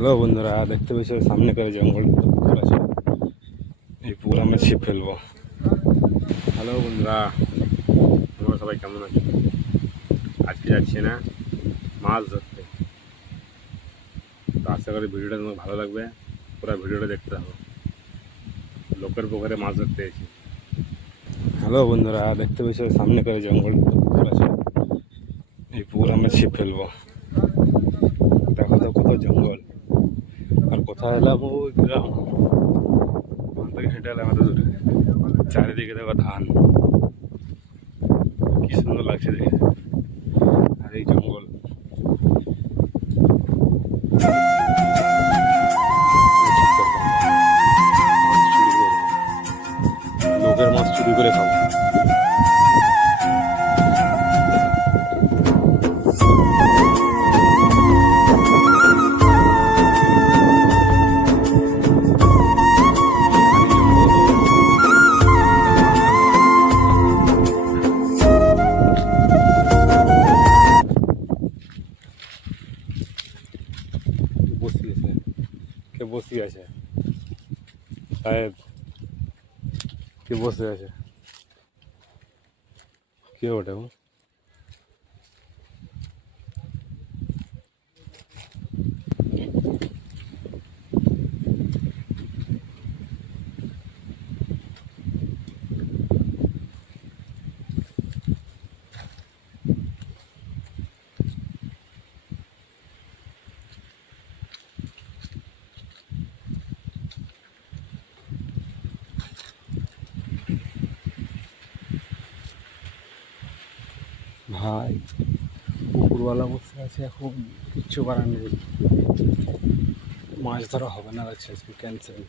হ্যালো বন্ধুরা, দেখতে পেয়েছি সামনে করে জঙ্গল পুকুর আছে। এই পুকুর আমরা ছিপ ফেলবো। হ্যালো বন্ধুরা, তোমরা সবাই কেমন আছো? আজকে যাচ্ছি না মাছ ধরতে, তো আশা করি ভিডিওটা তোমার ভালো লাগবে। পুরো ভিডিওটা দেখতে হবে। লোকের পুকুরে মাছ ধরতে এসেছি। হ্যালো বন্ধুরা, দেখতে পেয়েছি সামনে করে জঙ্গল পুকুর আছে। এই পুকুর আমরা ছিপ ফেলবো। দেখো তো কত জঙ্গল, আর কোথায় এলাম? ওই গ্রাম, ওখান থেকে হেঁটে এলাম এত দূরে। চারিদিকে দেখো ধান, কি সুন্দর লাগছে দেখে। আর এই জঙ্গল, লোকের মাছ চুরি করে খাবো। বসিয়েছে, কে বসিয়ে আছে? সাহেব, কে বসে আছে? কে ওটা? ভাই, পুকুরওয়ালা বসে আছে, এখন কিচ্ছু করার নেই। মাছ ধরা হবে না, লাগছে আজকে ক্যান্সেল।